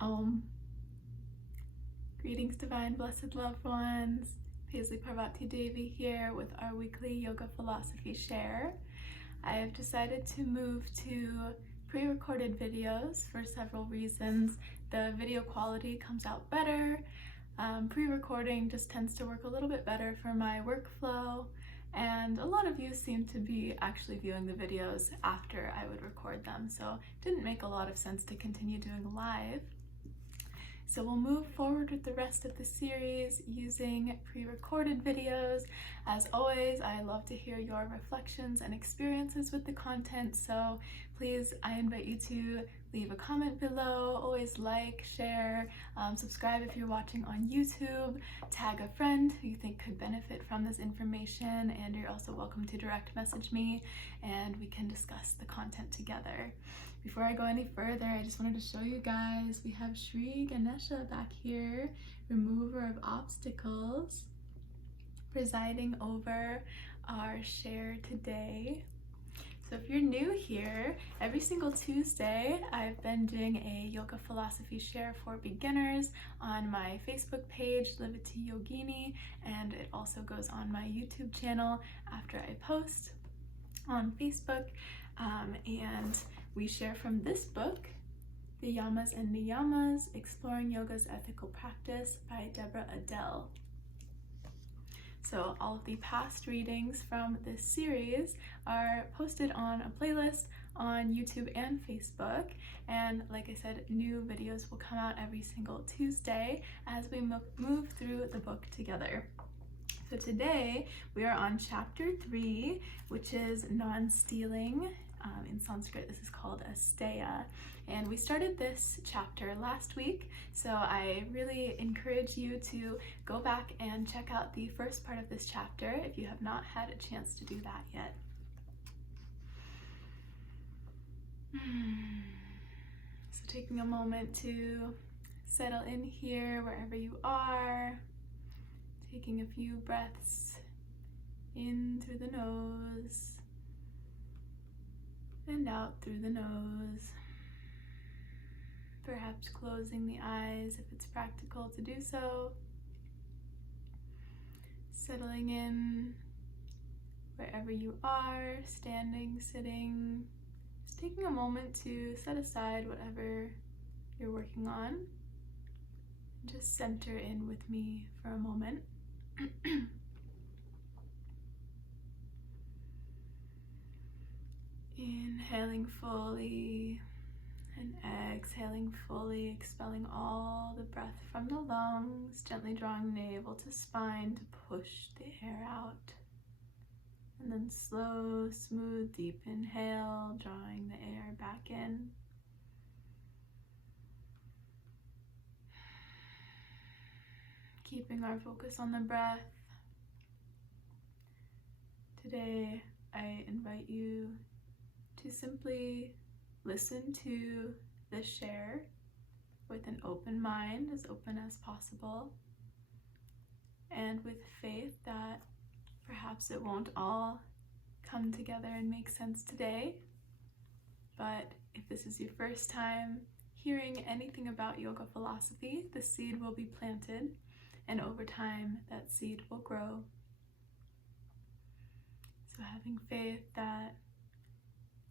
Om. Greetings, divine blessed loved ones. Paisley Parvati Devi here with our weekly yoga philosophy share. I have decided to move to pre-recorded videos for several reasons. The video quality comes out better. Pre-recording just tends to work a little bit better for my workflow, and a lot of you seem to be actually viewing the videos after I would record them, so it didn't make a lot of sense to continue doing live. So we'll move forward with the rest of the series using pre-recorded videos. As always, I love to hear your reflections and experiences with the content, so please, I invite you to leave a comment below, always like, share, subscribe if you're watching on YouTube, tag a friend who you think could benefit from this information, and you're also welcome to direct message me and we can discuss the content together. Before I go any further, I just wanted to show you guys, we have Sri Ganesha back here, remover of obstacles, presiding over our share today. So if you're new here, every single Tuesday I've been doing a yoga philosophy share for beginners on my Facebook page, Livity Yogini, and it also goes on my YouTube channel after I post on Facebook. And we share from this book, the Yamas and Niyamas, Exploring Yoga's Ethical Practice by Deborah Adele. So all of the past readings from this series are posted on a playlist on YouTube and Facebook, and like I said, new videos will come out every single Tuesday as we move through the book together. So today we are on chapter 3, which is nonstealing. In Sanskrit, this is called Asteya, and we started this chapter last week, so I really encourage you to go back and check out the first part of this chapter if you have not had a chance to do that yet. So taking a moment to settle in here wherever you are, taking a few breaths in through the nose and out through the nose. Perhaps closing the eyes if it's practical to do so. Settling in wherever you are, standing, sitting. Just taking a moment to set aside whatever you're working on. Just center in with me for a moment. Inhaling fully and exhaling fully, expelling all the breath from the lungs, gently drawing navel to spine to push the air out. And then slow, smooth, deep inhale, drawing the air back in. Keeping our focus on the breath. Today, I invite you to simply listen to the share with an open mind, as open as possible, and with faith that perhaps it won't all come together and make sense today. But if this is your first time hearing anything about yoga philosophy, the seed will be planted, and over time that seed will grow. So having faith that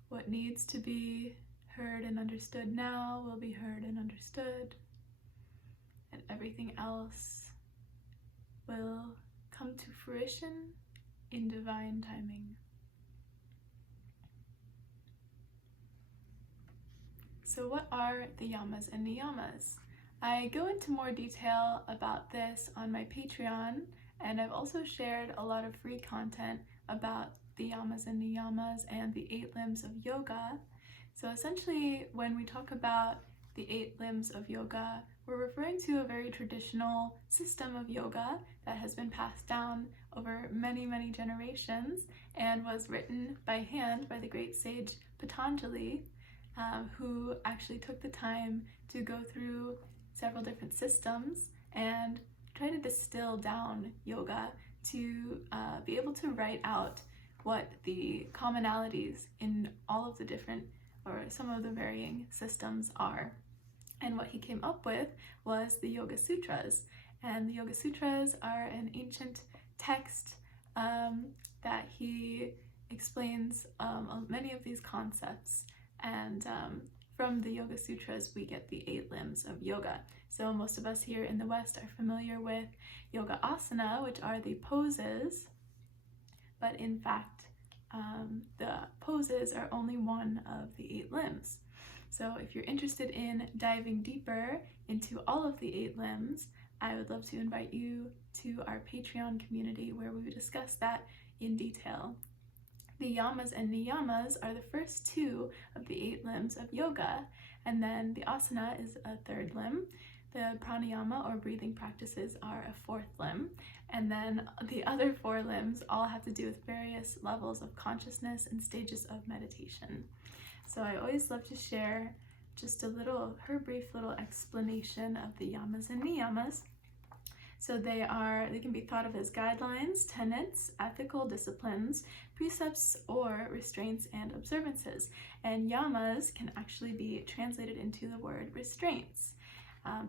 what needs to be heard and understood now will be heard and understood, and everything else will come to fruition in divine timing. So what are the Yamas and Niyamas? I go into more detail about this on my Patreon, and I've also shared a lot of free content about the Yamas and Niyamas and the 8 limbs of yoga. So essentially, when we talk about the 8 limbs of yoga, we're referring to a very traditional system of yoga that has been passed down over many, many generations and was written by hand by the great sage Patanjali, who actually took the time to go through several different systems and try to distill down yoga to be able to write out what the commonalities in all of the different, or some of the varying systems are. And what he came up with was the Yoga Sutras. And the Yoga Sutras are an ancient text that he explains many of these concepts. And from the Yoga Sutras, we get the 8 limbs of yoga. So most of us here in the West are familiar with yoga asana, which are the poses, but in fact, the poses are only one of the 8 limbs. So if you're interested in diving deeper into all of the 8 limbs, I would love to invite you to our Patreon community where we would discuss that in detail. The Yamas and Niyamas are the first 2 of the 8 limbs of yoga, and then the asana is a 3rd limb. The pranayama or breathing practices are a 4th limb, and then the other 4 limbs all have to do with various levels of consciousness and stages of meditation. So I always love to share just her brief little explanation of the Yamas and Niyamas. So they can be thought of as guidelines, tenets, ethical disciplines, precepts, or restraints and observances. And yamas can actually be translated into the word restraints.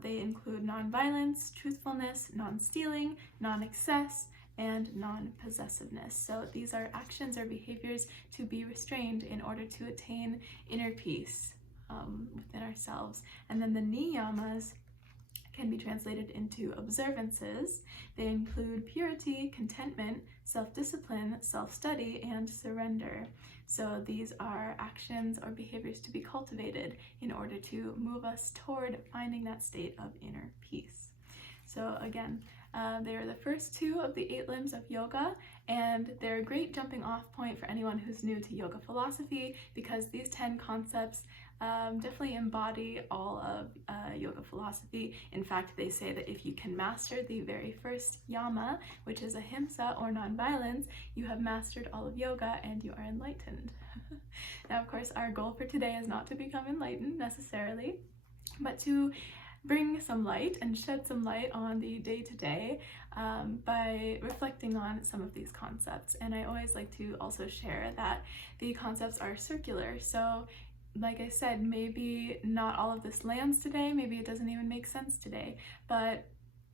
They include nonviolence, truthfulness, non-stealing, non-excess, and non-possessiveness. So these are actions or behaviors to be restrained in order to attain inner peace within ourselves. And then the niyamas can be translated into observances. They include purity, contentment, self-discipline, self-study, and surrender. So these are actions or behaviors to be cultivated in order to move us toward finding that state of inner peace. So again, they are the first 2 of the 8 limbs of yoga, and they're a great jumping off point for anyone who's new to yoga philosophy, because these 10 concepts definitely embody all of yoga philosophy. In fact, they say that if you can master the very first yama, which is ahimsa or nonviolence, you have mastered all of yoga and you are enlightened. Now, of course, our goal for today is not to become enlightened necessarily, but to bring some light and shed some light on the day-to-day by reflecting on some of these concepts. And I always like to also share that the concepts are circular. So like I said, maybe not all of this lands today, maybe it doesn't even make sense today, but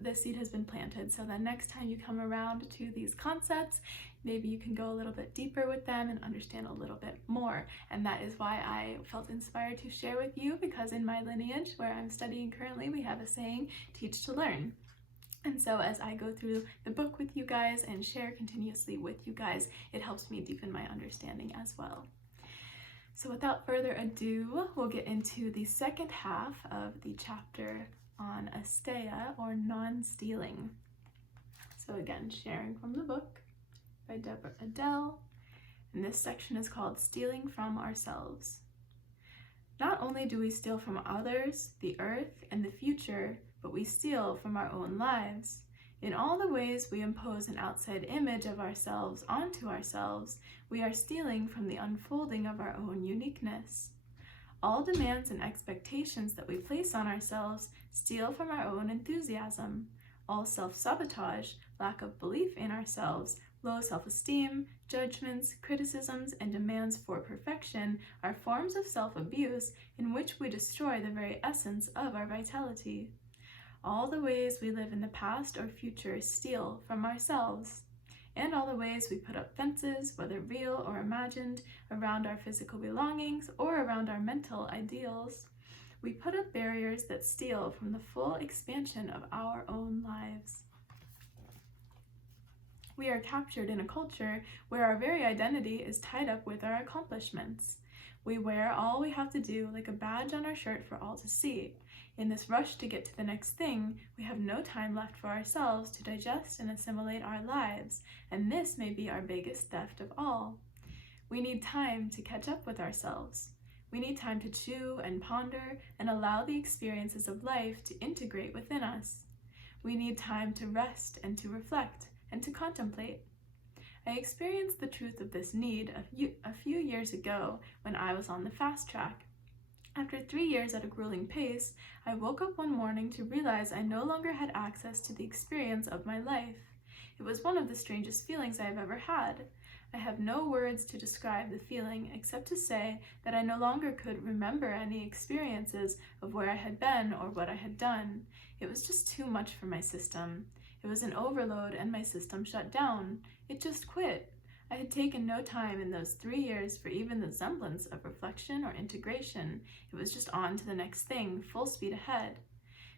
the seed has been planted. So then next time you come around to these concepts, maybe you can go a little bit deeper with them and understand a little bit more. And that is why I felt inspired to share with you, because in my lineage where I'm studying currently, we have a saying, teach to learn. And so as I go through the book with you guys and share continuously with you guys, it helps me deepen my understanding as well. So without further ado, we'll get into the second half of the chapter on Asteya, or non-stealing. So again, sharing from the book by Deborah Adele, and this section is called Stealing from Ourselves. Not only do we steal from others, the earth, and the future, but we steal from our own lives. In all the ways we impose an outside image of ourselves onto ourselves, we are stealing from the unfolding of our own uniqueness. All demands and expectations that we place on ourselves steal from our own enthusiasm. All self-sabotage, lack of belief in ourselves, low self-esteem, judgments, criticisms, and demands for perfection are forms of self-abuse in which we destroy the very essence of our vitality. All the ways we live in the past or future steal from ourselves, and all the ways we put up fences, whether real or imagined, around our physical belongings or around our mental ideals. We put up barriers that steal from the full expansion of our own lives. We are captured in a culture where our very identity is tied up with our accomplishments. We wear all we have to do like a badge on our shirt for all to see. In this rush to get to the next thing, we have no time left for ourselves to digest and assimilate our lives, and this may be our biggest theft of all. We need time to catch up with ourselves. We need time to chew and ponder and allow the experiences of life to integrate within us. We need time to rest and to reflect and to contemplate. I experienced the truth of this need a few years ago when I was on the fast track. After 3 years at a grueling pace, I woke up one morning to realize I no longer had access to the experience of my life. It was one of the strangest feelings I have ever had. I have no words to describe the feeling except to say that I no longer could remember any experiences of where I had been or what I had done. It was just too much for my system. It was an overload and my system shut down. It just quit. I had taken no time in those 3 years for even the semblance of reflection or integration. It was just on to the next thing, full speed ahead.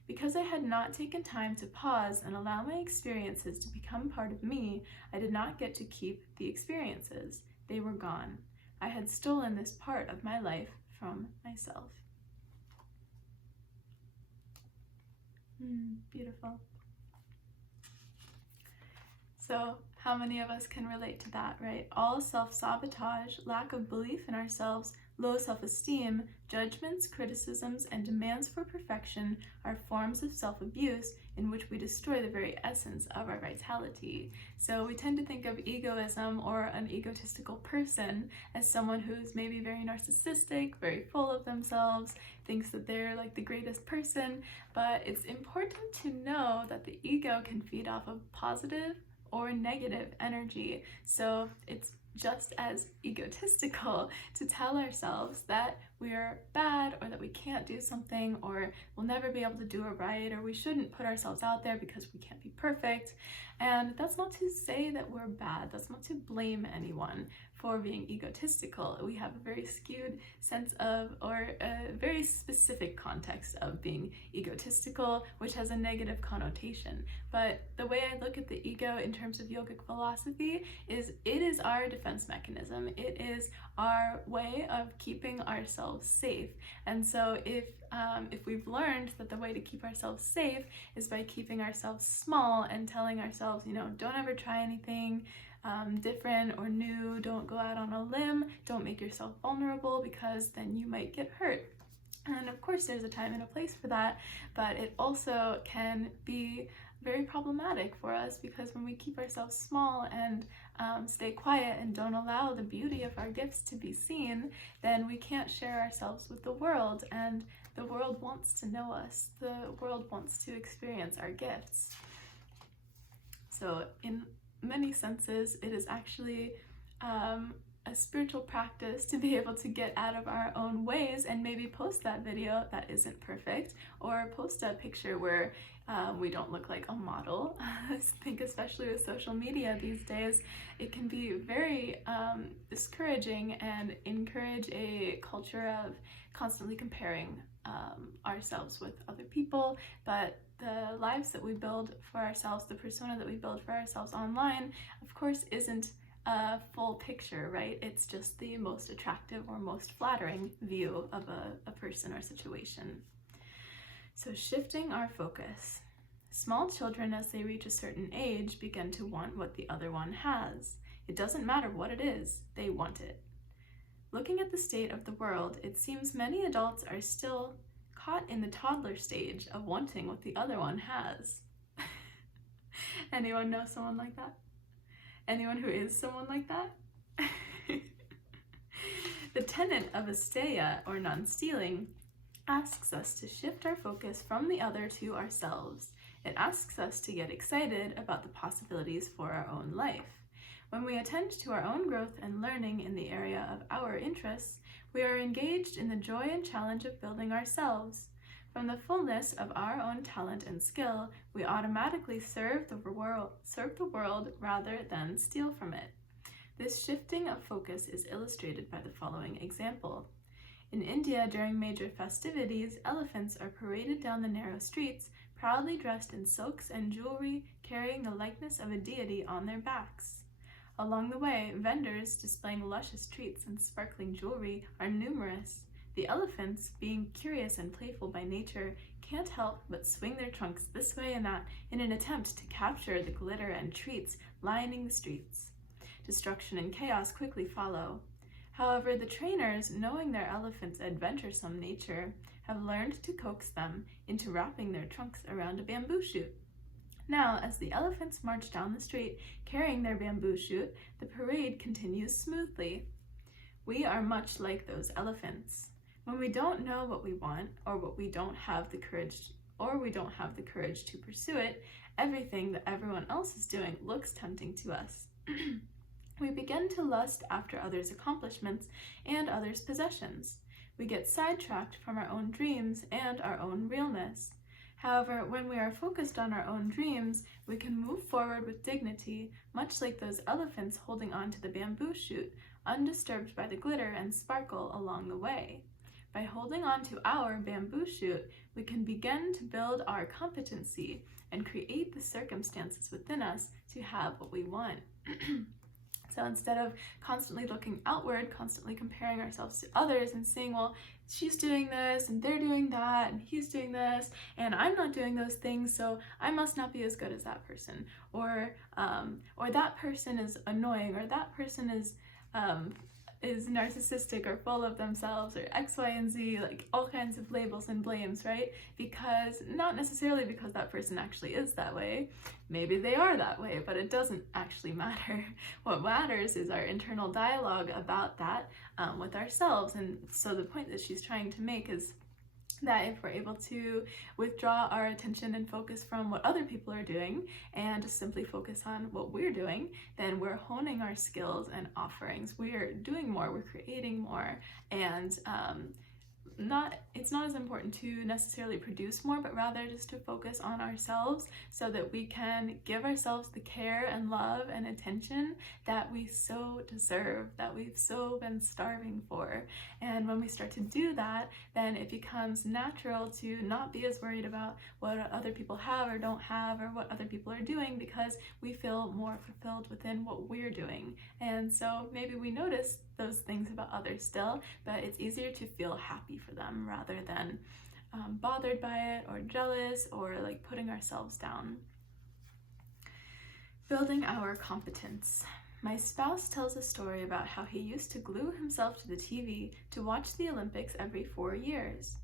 Because I had not taken time to pause and allow my experiences to become part of me, I did not get to keep the experiences. They were gone. I had stolen this part of my life from myself. Beautiful. So, how many of us can relate to that, right? All self-sabotage, lack of belief in ourselves, low self-esteem, judgments, criticisms, and demands for perfection are forms of self-abuse in which we destroy the very essence of our vitality. So we tend to think of egoism or an egotistical person as someone who's maybe very narcissistic, very full of themselves, thinks that they're like the greatest person, but it's important to know that the ego can feed off of positive or negative energy. So it's just as egotistical to tell ourselves that we're bad or that we can't do something or we'll never be able to do it right or we shouldn't put ourselves out there because we can't be perfect. And that's not to say that we're bad. That's not to blame anyone for being egotistical. We have a very skewed sense of, or a very specific context of being egotistical, which has a negative connotation. But the way I look at the ego in terms of yogic philosophy is it is our defense mechanism. It is our way of keeping ourselves safe. And so if we've learned that the way to keep ourselves safe is by keeping ourselves small and telling ourselves, don't ever try anything different or new, don't go out on a limb, don't make yourself vulnerable because then you might get hurt. And of course there's a time and a place for that, but it also can be very problematic for us because when we keep ourselves small and stay quiet and don't allow the beauty of our gifts to be seen, then we can't share ourselves with the world, and the world wants to know us. The world wants to experience our gifts. So in many senses, it is actually a spiritual practice to be able to get out of our own ways and maybe post that video that isn't perfect, or post a picture where we don't look like a model. I think especially with social media these days, it can be very discouraging and encourage a culture of constantly comparing ourselves with other people. But the lives that we build for ourselves, the persona that we build for ourselves online, of course, isn't a full picture, right? It's just the most attractive or most flattering view of a person or situation. So shifting our focus. Small children, as they reach a certain age, begin to want what the other one has. It doesn't matter what it is, they want it. Looking at the state of the world, it seems many adults are still caught in the toddler stage of wanting what the other one has. Anyone know someone like that? Anyone who is someone like that? The tenet of Asteya, or nonstealing, asks us to shift our focus from the other to ourselves. It asks us to get excited about the possibilities for our own life. When we attend to our own growth and learning in the area of our interests, we are engaged in the joy and challenge of building ourselves. From the fullness of our own talent and skill, we automatically serve the world rather than steal from it. This shifting of focus is illustrated by the following example. In India, during major festivities, elephants are paraded down the narrow streets, proudly dressed in silks and jewelry, carrying the likeness of a deity on their backs. Along the way, vendors displaying luscious treats and sparkling jewelry are numerous. The elephants, being curious and playful by nature, can't help but swing their trunks this way and that in an attempt to capture the glitter and treats lining the streets. Destruction and chaos quickly follow. However, the trainers, knowing their elephants' adventuresome nature, have learned to coax them into wrapping their trunks around a bamboo shoot. Now, as the elephants march down the street carrying their bamboo shoot, the parade continues smoothly. We are much like those elephants. When we don't know what we want, or we don't have the courage to pursue it, everything that everyone else is doing looks tempting to us. We begin to lust after others' accomplishments and others' possessions. We get sidetracked from our own dreams and our own realness. However, when we are focused on our own dreams, we can move forward with dignity, much like those elephants holding on to the bamboo shoot, undisturbed by the glitter and sparkle along the way. By holding on to our bamboo shoot, we can begin to build our competency and create the circumstances within us to have what we want. So instead of constantly looking outward, constantly comparing ourselves to others and saying, well, she's doing this and they're doing that and he's doing this and I'm not doing those things, so I must not be as good as that person, or that person is annoying, or that person is narcissistic or full of themselves, or X, Y, and Z, like all kinds of labels and blames, right? Because not necessarily because that person actually is that way. Maybe they are that way, but it doesn't actually matter. What matters is our internal dialogue about that with ourselves. And so the point that she's trying to make is that if we're able to withdraw our attention and focus from what other people are doing and just simply focus on what we're doing, then we're honing our skills and offerings. We're doing more, we're creating more, and it's not as important to necessarily produce more, but rather just to focus on ourselves so that we can give ourselves the care and love and attention that we so deserve, that we've so been starving for. And when we start to do that, then it becomes natural to not be as worried about what other people have or don't have, or what other people are doing, because we feel more fulfilled within what we're doing. And so maybe we notice those things about others still, but it's easier to feel happy for them rather than bothered by it or jealous or like putting ourselves down. Building our competence. My spouse tells a story about how he used to glue himself to the TV to watch the Olympics every 4 years.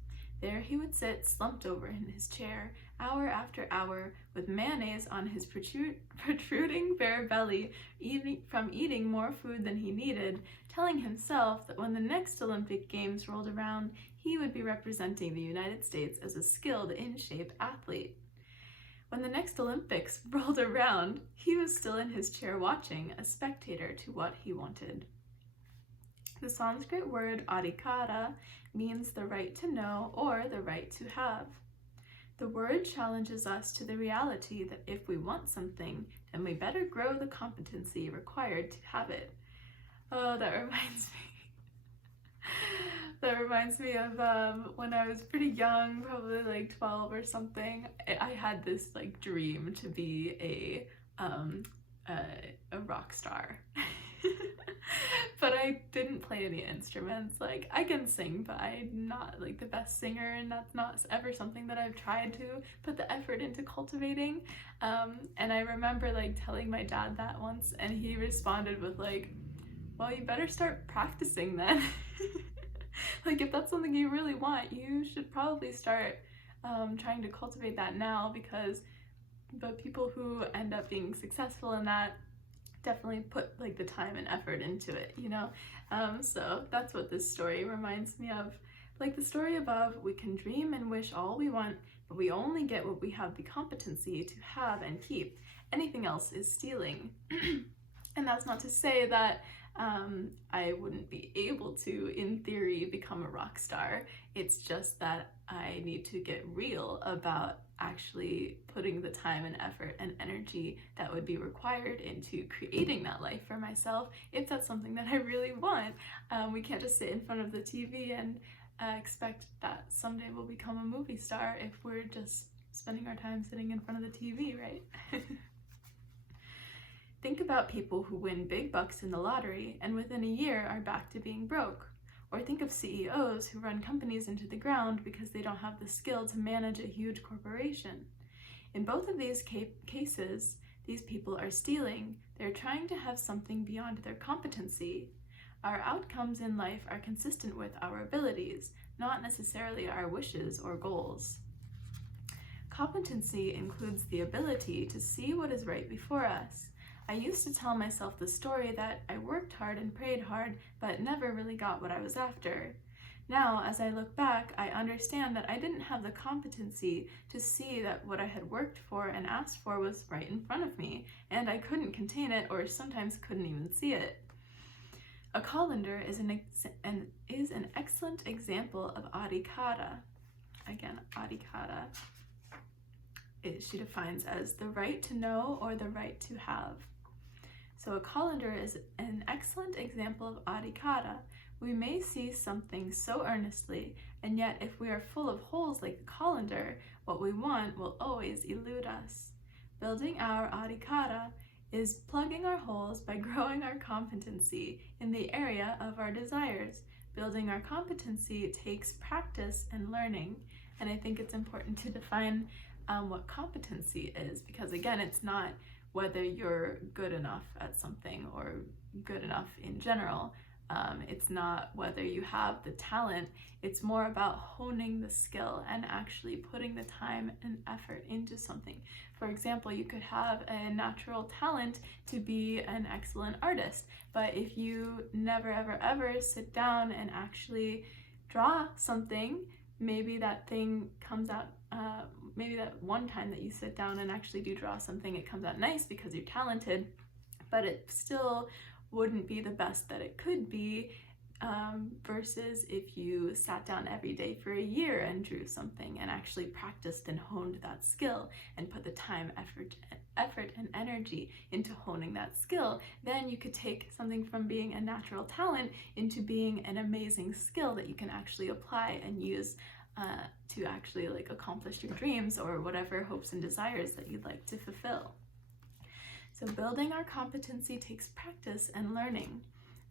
There he would sit slumped over in his chair, hour after hour, with mayonnaise on his protruding bare belly, eating more food than he needed, telling himself that when the next Olympic Games rolled around, he would be representing the United States as a skilled, in-shape athlete. When the next Olympics rolled around, he was still in his chair watching, a spectator to what he wanted. The Sanskrit word adhikara means the right to know or the right to have. The word challenges us to the reality that if we want something, then we better grow the competency required to have it. Oh, that reminds me of when I was pretty young, probably like 12 or something. I had this like dream to be a rock star. But I didn't play any instruments. Like, I can sing, but I'm not like the best singer, and that's not ever something that I've tried to put the effort into cultivating. And I remember like telling my dad that once, and he responded with like, well, you better start practicing then. Like, if that's something you really want, you should probably start trying to cultivate that now, because the people who end up being successful in that definitely put like the time and effort into it, you know? So that's what this story reminds me of. Like the story above, we can dream and wish all we want, but we only get what we have the competency to have and keep. Anything else is stealing. And that's not to say that I wouldn't be able to, in theory, become a rock star. It's just that I need to get real about actually putting the time and effort and energy that would be required into creating that life for myself, if that's something that I really want. We can't just sit in front of the TV and expect that someday we'll become a movie star if we're just spending our time sitting in front of the TV, right? Think about people who win big bucks in the lottery and within a year are back to being broke. Or think of CEOs who run companies into the ground because they don't have the skill to manage a huge corporation. In both of these cases, these people are stealing. They're trying to have something beyond their competency. Our outcomes in life are consistent with our abilities, not necessarily our wishes or goals. Competency includes the ability to see what is right before us. I used to tell myself the story that I worked hard and prayed hard, but never really got what I was after. Now, as I look back, I understand that I didn't have the competency to see that what I had worked for and asked for was right in front of me, and I couldn't contain it, or sometimes couldn't even see it. A colander is an excellent example of adhikara. Again, adhikara, she defines as the right to know or the right to have. So a colander is an excellent example of adhikara. We may see something so earnestly, and yet if we are full of holes like the colander, what we want will always elude us. Building our adhikara is plugging our holes by growing our competency in the area of our desires. Building our competency takes practice and learning, and I think it's important to define what competency is, because again, it's not whether you're good enough at something or good enough in general. It's not whether you have the talent. It's more about honing the skill and actually putting the time and effort into something. For example, you could have a natural talent to be an excellent artist, but if you never ever sit down and actually draw something, maybe that thing comes out, maybe that one time that you sit down and actually do draw something, it comes out nice because you're talented, but it still wouldn't be the best that it could be, versus if you sat down every day for a year and drew something and actually practiced and honed that skill and put the time, effort and energy into honing that skill. Then you could take something from being a natural talent into being an amazing skill that you can actually apply and use to actually accomplish your dreams or whatever hopes and desires that you'd like to fulfill. So building our competency takes practice and learning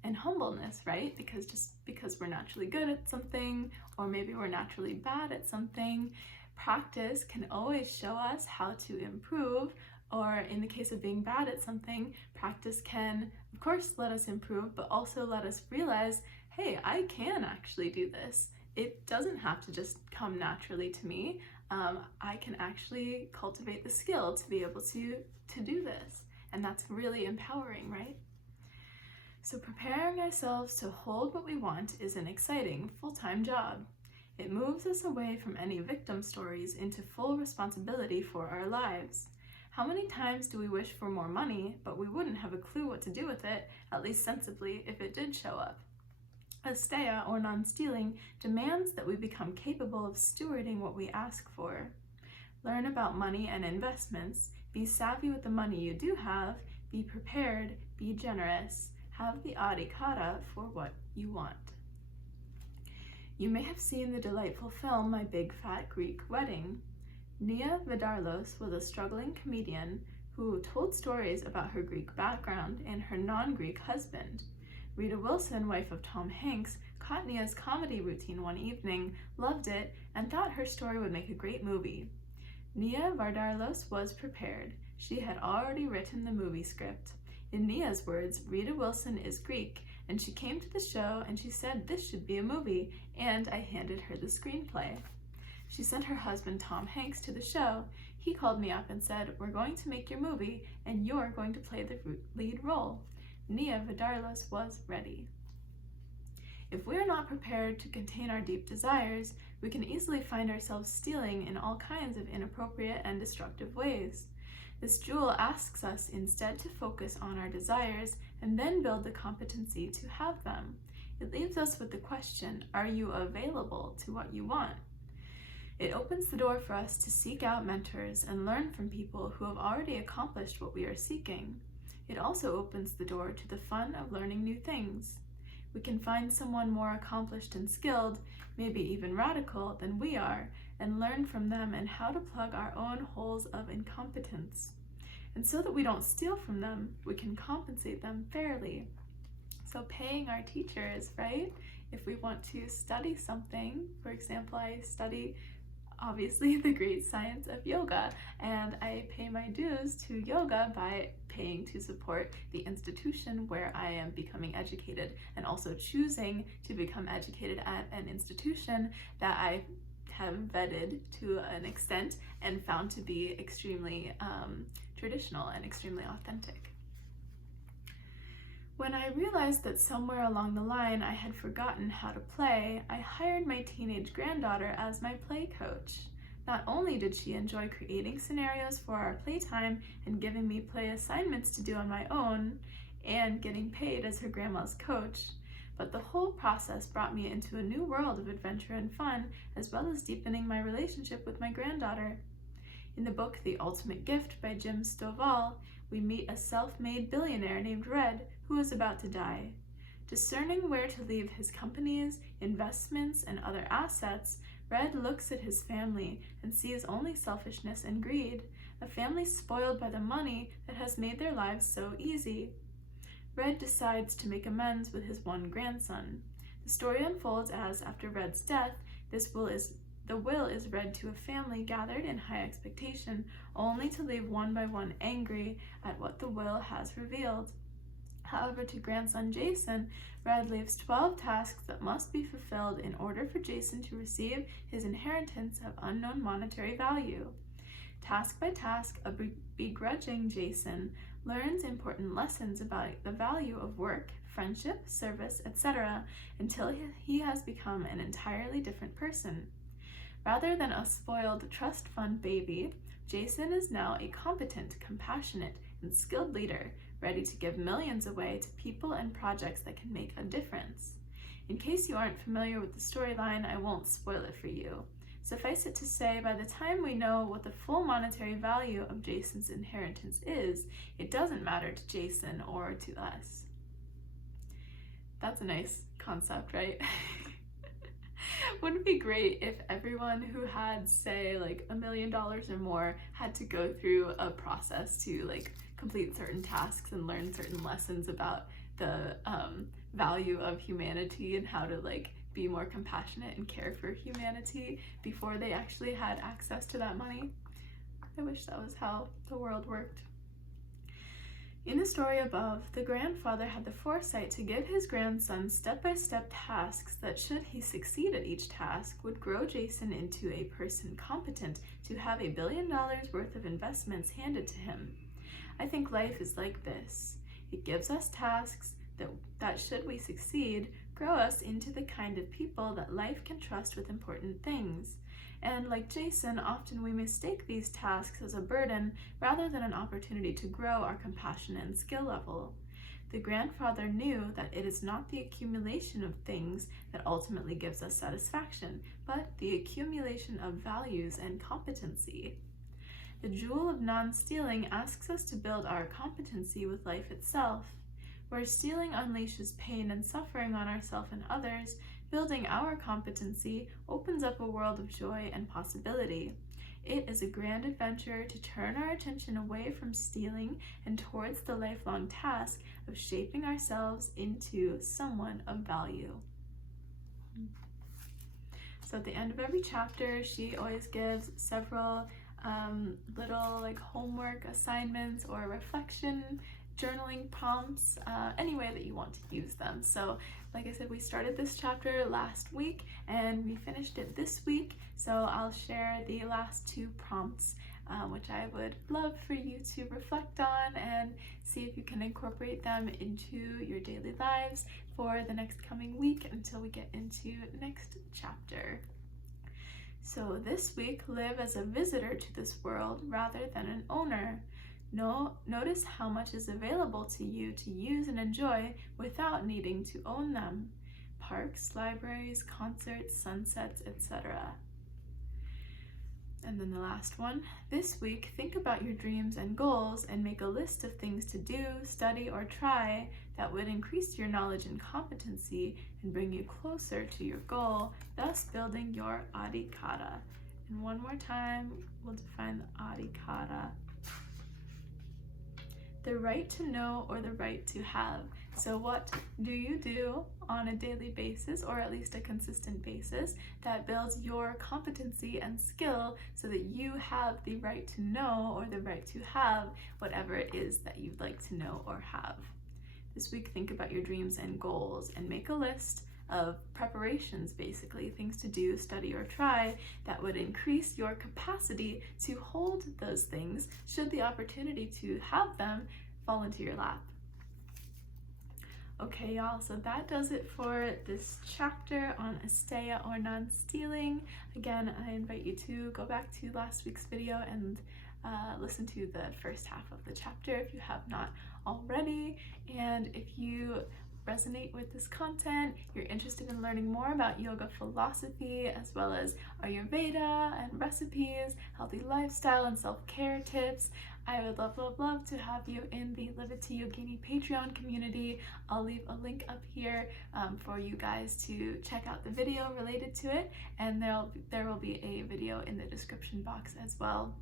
and humbleness, right? Because just because we're naturally good at something, or maybe we're naturally bad at something, practice can always show us how to improve. Or in the case of being bad at something, practice can, of course, let us improve, but also let us realize, hey, I can actually do this. It doesn't have to just come naturally to me. I can actually cultivate the skill to be able to do this. And that's really empowering, right? So preparing ourselves to hold what we want is an exciting full-time job. It moves us away from any victim stories into full responsibility for our lives. How many times do we wish for more money, but we wouldn't have a clue what to do with it, at least sensibly, if it did show up? Asteya, or nonstealing, demands that we become capable of stewarding what we ask for. Learn about money and investments. Be savvy with the money you do have. Be prepared. Be generous. Have the adhikara for what you want. You may have seen the delightful film My Big Fat Greek Wedding. Nia Vidarlos was a struggling comedian who told stories about her Greek background and her non-Greek husband. Rita Wilson, wife of Tom Hanks, caught Nia's comedy routine one evening, loved it, and thought her story would make a great movie. Nia Vardarlos was prepared. She had already written the movie script. In Nia's words, Rita Wilson is Greek, and she came to the show and she said this should be a movie, and I handed her the screenplay. She sent her husband Tom Hanks to the show. He called me up and said, "We're going to make your movie, and you're going to play the lead role." Nia Vidarlos was ready. If we are not prepared to contain our deep desires, we can easily find ourselves stealing in all kinds of inappropriate and destructive ways. This jewel asks us instead to focus on our desires and then build the competency to have them. It leaves us with the question, are you available to what you want? It opens the door for us to seek out mentors and learn from people who have already accomplished what we are seeking. It also opens the door to the fun of learning new things. We can find someone more accomplished and skilled, maybe even radical, than we are, and learn from them and how to plug our own holes of incompetence. And so that we don't steal from them, we can compensate them fairly. So paying our teachers, right? If we want to study something, for example, I study obviously the great science of yoga, and I pay my dues to yoga by paying to support the institution where I am becoming educated, and also choosing to become educated at an institution that I have vetted to an extent and found to be extremely traditional and extremely authentic. When I realized that somewhere along the line I had forgotten how to play, I hired my teenage granddaughter as my play coach. Not only did she enjoy creating scenarios for our playtime and giving me play assignments to do on my own, and getting paid as her grandma's coach, but the whole process brought me into a new world of adventure and fun, as well as deepening my relationship with my granddaughter. In the book The Ultimate Gift by Jim Stovall, we meet a self-made billionaire named Red who is about to die. Discerning where to leave his companies, investments, and other assets, Red looks at his family and sees only selfishness and greed, a family spoiled by the money that has made their lives so easy. Red decides to make amends with his one grandson. The story unfolds as, after Red's death, the will is read to a family gathered in high expectation, only to leave one by one angry at what the will has revealed. However, to grandson Jason, Red leaves 12 tasks that must be fulfilled in order for Jason to receive his inheritance of unknown monetary value. Task by task, a begrudging Jason learns important lessons about the value of work, friendship, service, etc., until he has become an entirely different person. Rather than a spoiled trust fund baby, Jason is now a competent, compassionate, and skilled leader, ready to give millions away to people and projects that can make a difference. In case you aren't familiar with the storyline, I won't spoil it for you. Suffice it to say, by the time we know what the full monetary value of Jason's inheritance is, it doesn't matter to Jason or to us. That's a nice concept, right? Wouldn't it be great if everyone who had, say, like $1 million or more had to go through a process to like complete certain tasks and learn certain lessons about the value of humanity and how to like be more compassionate and care for humanity before they actually had access to that money? I wish that was how the world worked. In the story above, the grandfather had the foresight to give his grandson step-by-step tasks that, should he succeed at each task, would grow Jason into a person competent to have $1 billion worth of investments handed to him. I think life is like this. It gives us tasks that should we succeed, grow us into the kind of people that life can trust with important things. And like Jason, often we mistake these tasks as a burden rather than an opportunity to grow our compassion and skill level. The grandfather knew that it is not the accumulation of things that ultimately gives us satisfaction, but the accumulation of values and competency. The jewel of non-stealing asks us to build our competency with life itself. Where stealing unleashes pain and suffering on ourselves and others, building our competency opens up a world of joy and possibility. It is a grand adventure to turn our attention away from stealing and towards the lifelong task of shaping ourselves into someone of value. So at the end of every chapter, she always gives several little like homework assignments or reflection journaling prompts, any way that you want to use them. So like I said, we started this chapter last week and we finished it this week, so I'll share the last 2 prompts, which I would love for you to reflect on and see if you can incorporate them into your daily lives for the next coming week until we get into the next chapter. So this week, live as a visitor to this world rather than an owner. Notice how much is available to you to use and enjoy without needing to own them. Parks, libraries, concerts, sunsets, etc. And then the last one. This week, think about your dreams and goals and make a list of things to do, study, or try that would increase your knowledge and competency and bring you closer to your goal, thus building your adhikara. And one more time, we'll define the adhikara. The right to know or the right to have. So what do you do on a daily basis, or at least a consistent basis, that builds your competency and skill so that you have the right to know or the right to have whatever it is that you'd like to know or have? This week, think about your dreams and goals and make a list of preparations, basically, things to do, study, or try that would increase your capacity to hold those things should the opportunity to have them fall into your lap. Okay, y'all, so that does it for this chapter on Asteya or non-stealing. Again, I invite you to go back to last week's video and listen to the first half of the chapter if you have not already. And if you resonate with this content, you're interested in learning more about yoga philosophy as well as Ayurveda and recipes, healthy lifestyle and self-care tips, I would love to have you in the Live It to Yogini Patreon community. I'll leave a link up here for you guys to check out the video related to it, and there will be a video in the description box as well,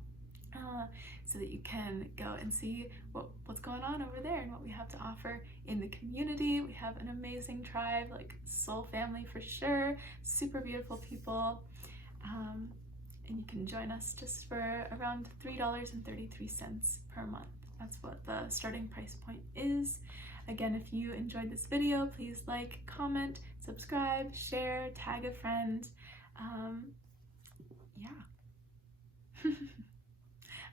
so that you can go and see what's going on over there and what we have to offer in the community. We have an amazing tribe, like soul family for sure, super beautiful people. And you can join us just for around $3.33 per month. That's what the starting price point is. Again, if you enjoyed this video, please like, comment, subscribe, share, tag a friend. Yeah.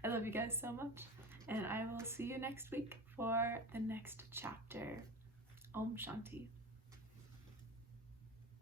I love you guys so much, and I will see you next week for the next chapter. Om Shanti.